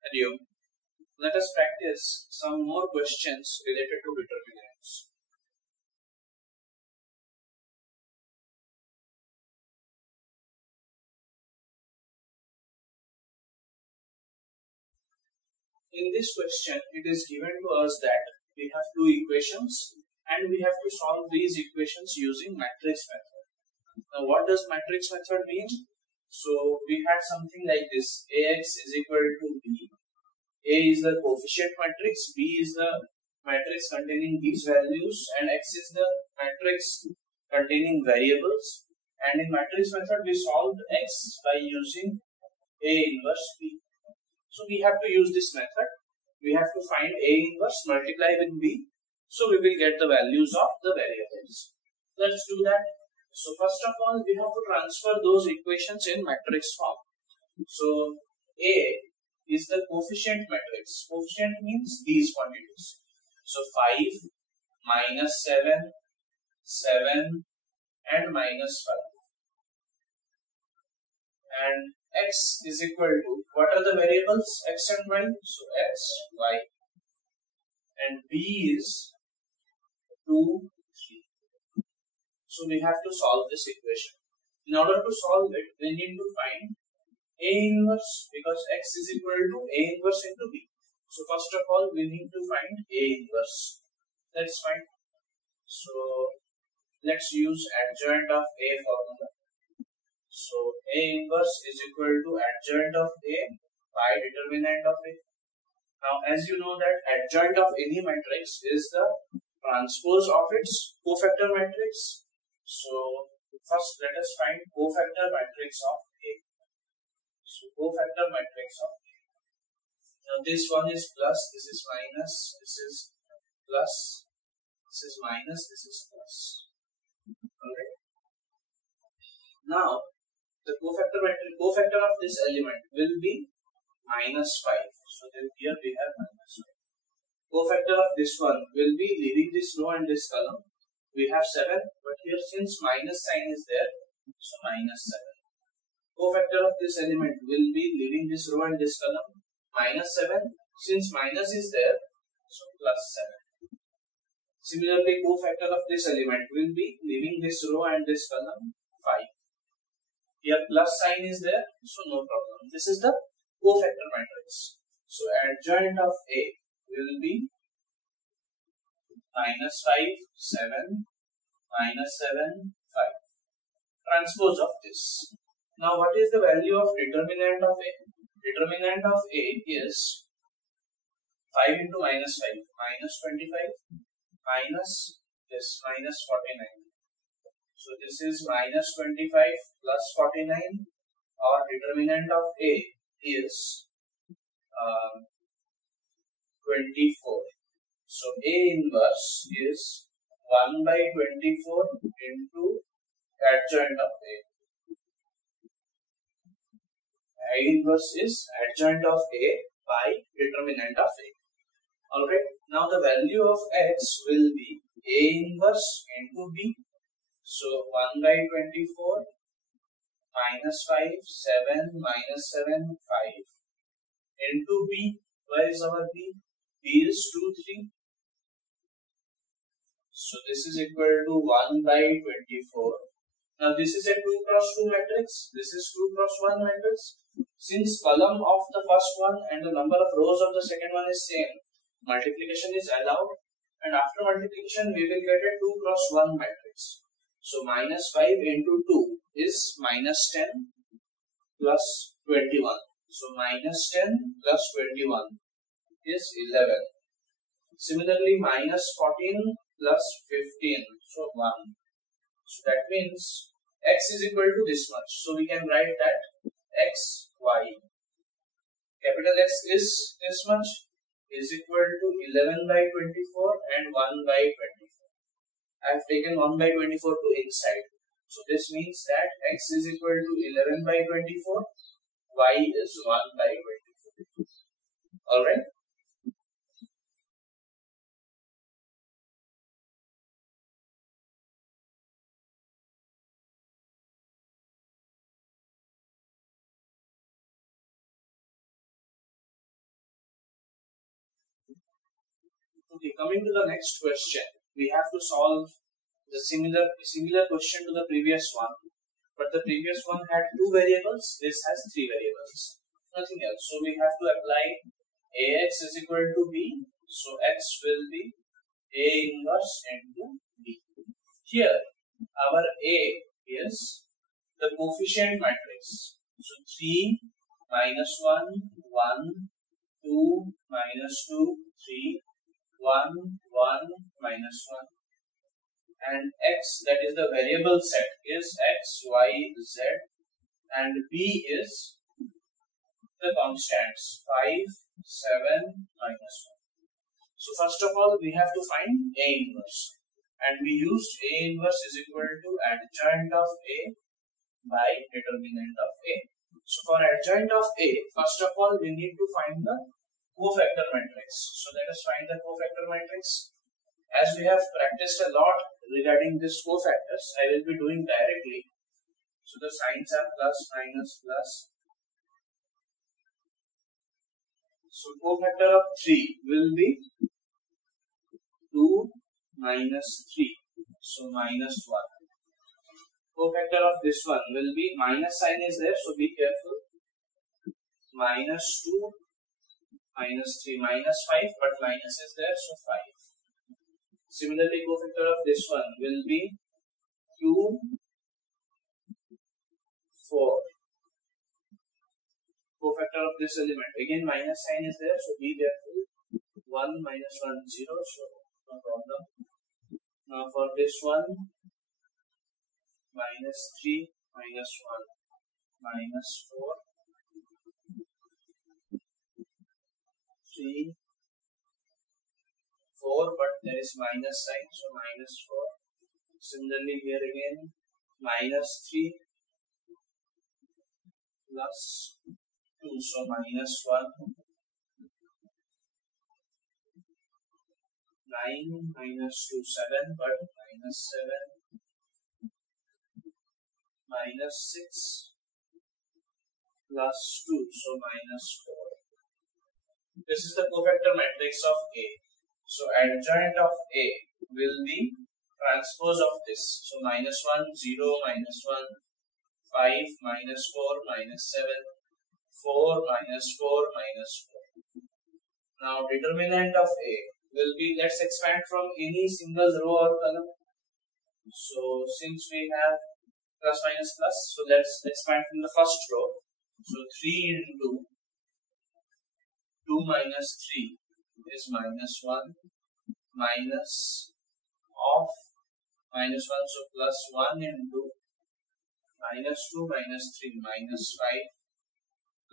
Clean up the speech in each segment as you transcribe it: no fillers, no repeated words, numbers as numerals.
Hariom. Let us practice some more questions related to determinants. In this question, it is given to us that we have two equations and we have to solve these equations using matrix method. Now, what does matrix method mean? So, we had something like this: Ax is equal to B. A is the coefficient matrix, B is the matrix containing these values, and X is the matrix containing variables. And in matrix method, we solved X by using A inverse B. So we have to use this method. We have to find A inverse, multiply with B. So we will get the values of the variables. Let's do that. So first of all, we have to transfer those equations in matrix form. So A is the coefficient matrix. Coefficient means these quantities. So 5, minus 7, 7 and minus 5. And X is equal to, what are the variables? X and Y. So X, Y. And B is 2, 3. So we have to solve this equation. In order to solve it, we need to find A inverse, because X is equal to A inverse into B. So first of all, we need to find A inverse. Let's find. So let's use adjoint of A formula. So A inverse is equal to adjoint of A by determinant of A. Now, as you know that adjoint of any matrix is the transpose of its cofactor matrix. So first let us find cofactor matrix of A. So cofactor matrix of A. Now this one is plus, this is minus, this is plus, this is minus, this is plus. Alright. Now the cofactor of this element will be minus 5. So then here we have minus 5. Cofactor of this one will be leaving this row and this column. We have 7, but here since minus sign is there, so minus 7. Cofactor of this element will be leaving this row and this column, minus 7. Since minus is there, so plus 7. Similarly, cofactor of this element will be leaving this row and this column, 5. Here plus sign is there, so no problem. This is the cofactor matrix. So adjoint of A will be minus 5, 7, minus 7, 5. Transpose of this. Now what is the value of determinant of A? Determinant of A is 5 into minus 5, minus 25, minus this, minus 49. So this is minus 25 plus 49, or determinant of A is 24. So A inverse is 1 by 24 into adjoint of A. A inverse is adjoint of A by determinant of A. Alright, now the value of X will be A inverse into B. So 1 by 24 minus 5, 7, minus 7, 5 into B. Where is our B? B is 2, 3. So this is equal to 1 by 24. Now this is a 2 cross 2 matrix. This is 2 cross 1 matrix. Since column of the first one and the number of rows of the second one is same, multiplication is allowed. And after multiplication, we will get a 2 cross 1 matrix. So minus 5 into 2 is minus 10 plus 21. So minus 10 plus 21 is 11. Similarly, minus 14 plus 15, so 1. So that means X is equal to this much. So we can write that X, Y. Capital X is this much, is equal to 11 by 24 and 1 by 24. I have taken 1 by 24 to inside. So this means that X is equal to 11 by 24, Y is 1 by 24. Alright. Okay, coming to the next question, we have to solve the similar question to the previous one, but the previous one had 2 variables. This has 3 variables, nothing else. So we have to apply Ax is equal to B. So x will be A inverse into B. Here our A is the coefficient matrix. So 3 minus 1 1 2 minus 2 3 1 1 minus 1, and x, that is the variable set, is x y z, and B is the constants 5 7 minus 1. So first of all we have to find A inverse, and we used A inverse is equal to adjoint of A by determinant of A. So for adjoint of A, first of all we need to find the cofactor matrix. So let us find the cofactor matrix. As we have practiced a lot regarding this cofactors, I will be doing directly. So the signs are plus, minus, plus. So cofactor of 3 will be 2 minus 3. So minus 1. Cofactor of this one will be, minus sign is there, so be careful. Minus 2 minus 3 minus 5, but minus is there, so 5. Similarly, cofactor of this one will be 2 4. Cofactor of this element, again minus sign is there, so be careful. 1 minus 1 0, so no problem. Now for this one, minus 3 minus 1 minus 4 3 4, but there is minus sign, so minus 4. Similarly here again, minus 3 plus 2, so minus 1. 9 minus 2 7, but minus 7. Minus 6 plus 2, so minus 4. This is the cofactor matrix of A. So adjoint of A will be transpose of this. So minus 1 0 minus 1 5 minus 4 minus 7 4 minus 4 minus 4. Now determinant of A will be, let's expand from any single row or column. So since we have plus minus plus, so let's expand from the first row. So 3 into 2 minus 3 is minus 1, minus of minus 1, so plus 1 into minus 2 minus 3 minus 5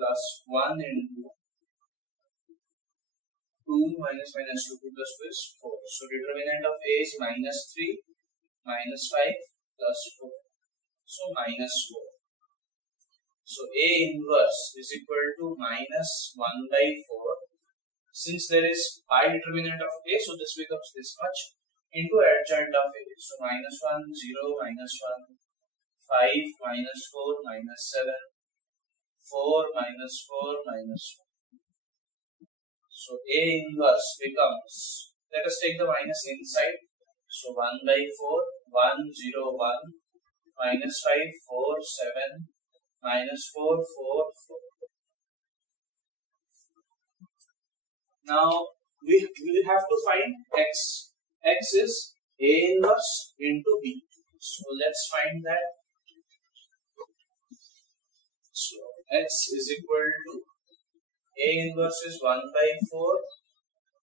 plus 1 into 2 minus minus 2 plus 2 is 4. So determinant of A is minus 3 minus 5 plus 4. So minus 4. So A inverse is equal to minus 1 by 4. Since there is pi determinant of A, so this becomes this much into adjoint of A. So minus 1 0 minus 1 5 minus 4 minus 7 4 minus 4 minus 1. So A inverse becomes, let us take the minus inside. So 1 by 4 1 0 1 minus 5 4 7 minus 4 4 4. Now we have to find x. X is A inverse into B. So let's find that. So x is equal to A inverse is 1 by 4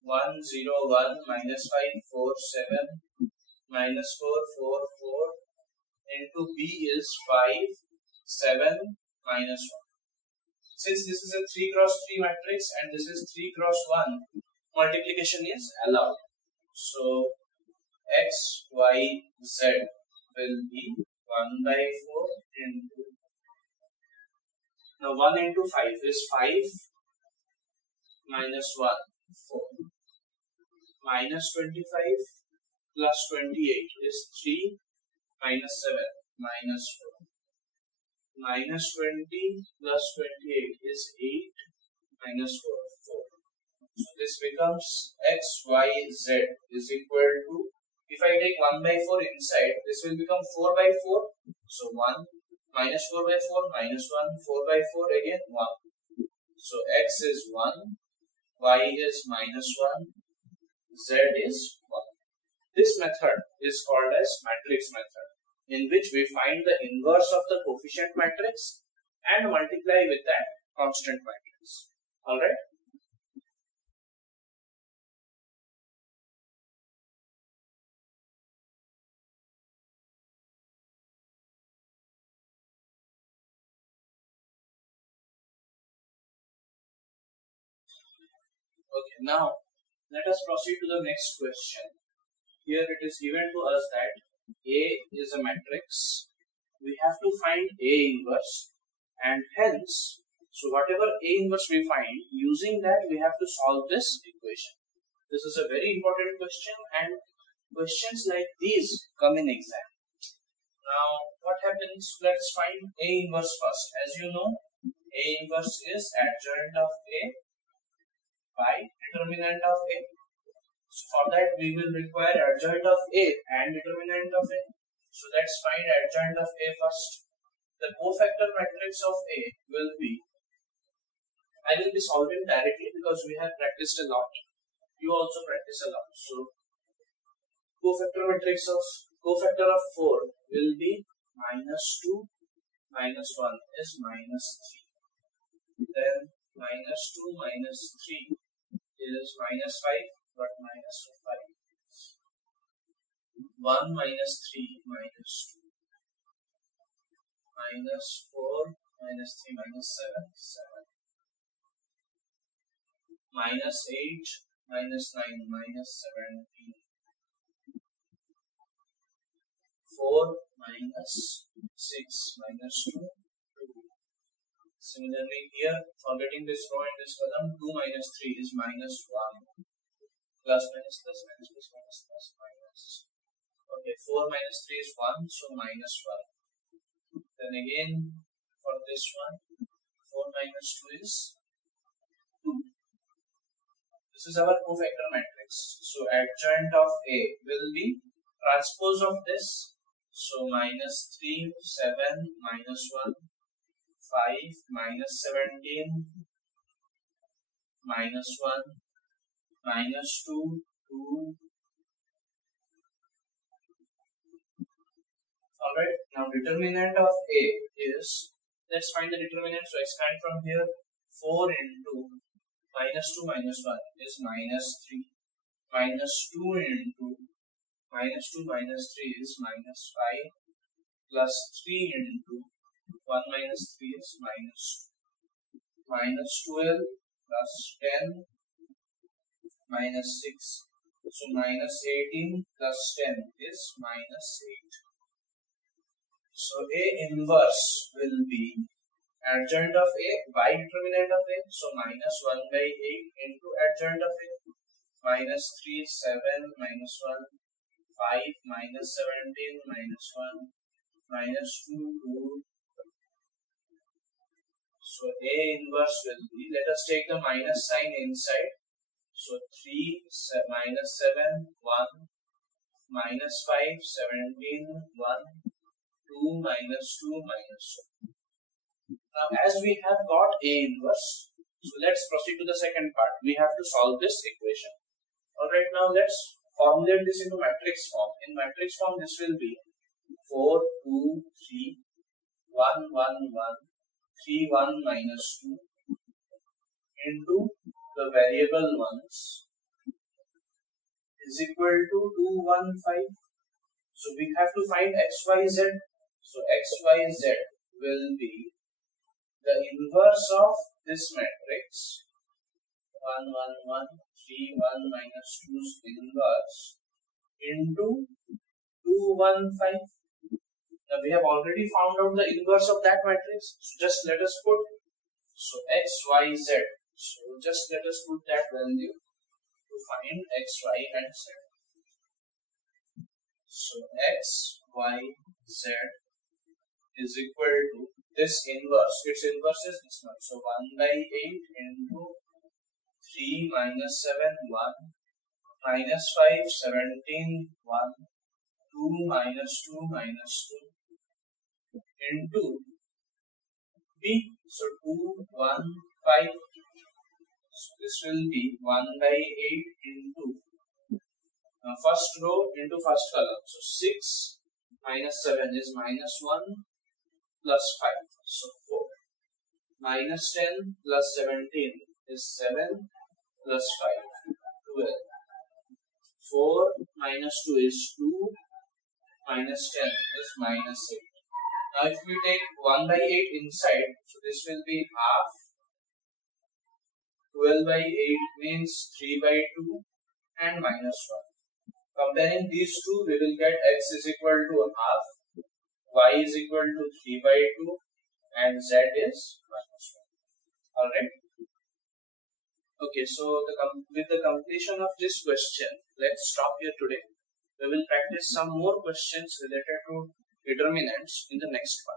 1 0 1 minus 5 4 7 minus 4 4 4 into B is 5 7 minus 1. Since this is a 3 cross 3 matrix and this is 3 cross 1, multiplication is allowed. So x, y, z will be 1 by 4 into, now 1 into 5 is 5 minus 1 4 minus 25 plus 28 is 3 minus 7 minus 4 minus 20 plus 28 is 8 minus 4 4. So this becomes x, y, z is equal to, if I take 1 by 4 inside, this will become 4 by 4. So 1 minus 4 by 4 minus 1, 4 by 4 again 1. So x is 1, y is minus 1, z is 1. This method is called as matrix method, in which we find the inverse of the coefficient matrix and multiply with that constant matrix. Alright. Okay, now let us proceed to the next question. Here it is given to us that A is a matrix. We have to find A inverse, and hence, so whatever A inverse we find, using that we have to solve this equation. This is a very important question, and questions like these come in exam. Now what happens? Let's find A inverse first. As you know, A inverse is adjoint of A by determinant of A. So for that we will require adjoint of A and determinant of A. So let's find adjoint of A first. The cofactor matrix of A will be, I will be solving directly because we have practiced a lot. You also practice a lot. So cofactor matrix of cofactor of 4 will be minus 2 minus 1 is minus 3. Then minus 2 minus 3 is minus 5. But minus 5. 1 minus 3 minus 2 minus 4 minus 3 minus 7 minus 8 minus 9 minus 17 4 minus 6 minus 2 2. Similarly here, forgetting this row and this column, 2 minus 3 is minus 1. Plus minus plus minus plus minus plus minus. Okay, 4 minus 3 is 1, so minus 1. Then again for this one, 4 minus 2 is 2. This is our cofactor matrix. So adjoint of A will be transpose of this. So minus 3, 7, minus 1, 5, minus 17, minus 1. Minus 2, 2. Alright, now determinant of A is, let's find the determinant. So expand from here, 4 into minus 2 minus 1 is minus 3. Minus 2 into minus 2 minus 3 is minus 5. Plus 3 into 1 minus 3 is minus 2. Minus 12 plus 10. Minus 6. So minus 18 plus 10 is minus 8. So A inverse will be adjoint of A by determinant of A. So minus 1 by 8 into adjoint of A. Minus 3, 7, minus 1, 5, minus 17, minus 1, minus 2, 2. So A inverse will be, let us take the minus sign inside. So 3, minus 7, 1, minus 5, 17, 1, 2, minus 2, minus 1. Now as we have got A inverse, so let's proceed to the second part. We have to solve this equation. Alright, now let's formulate this into matrix form. In matrix form this will be 4, 2, 3, 1, 1, 1, 3, 1, minus 2 into the variable ones is equal to 2, 1, 5. So we have to find x, y, z. So x, y, z will be the inverse of this matrix 1, 1, 1, 3, 1, minus 2's inverse into 2, 1, 5. Now we have already found out the inverse of that matrix. So just let us put, so x, y, z. So just let us put that value to find x, y, and z. So x, y, z is equal to this inverse. Its inverse is this one. So 1 by 8 into 3 3 minus 7 1, minus 5 17 1, 2 minus 2 minus 2 into b. So 2 1 5. So this will be 1 by 8 into first row into first column. So 6 minus 7 is minus 1 plus 5. So 4. Minus 10 plus 17 is 7 plus 5. 12. 4 minus 2 is 2. Minus 10 is minus 8. Now if we take 1 by 8 inside, so this will be half. 12 by 8 means 3 by 2 and minus 1. Comparing these two, we will get x is equal to half, y is equal to 3 by 2 and z is minus 1. Alright. Okay, so with the completion of this question, let's stop here today. We will practice some more questions related to determinants in the next part.